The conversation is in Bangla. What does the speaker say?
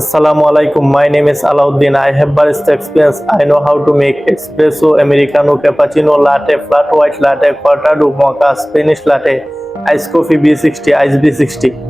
আসসালামু আলাইকুম my name is Alauddin I have বারিস্ট experience I know how to make espresso Americano cappuccino লাটে flat white লাটে কোয়ার্টাডো মকা Spanish লাটে ice coffee B sixty ice B sixty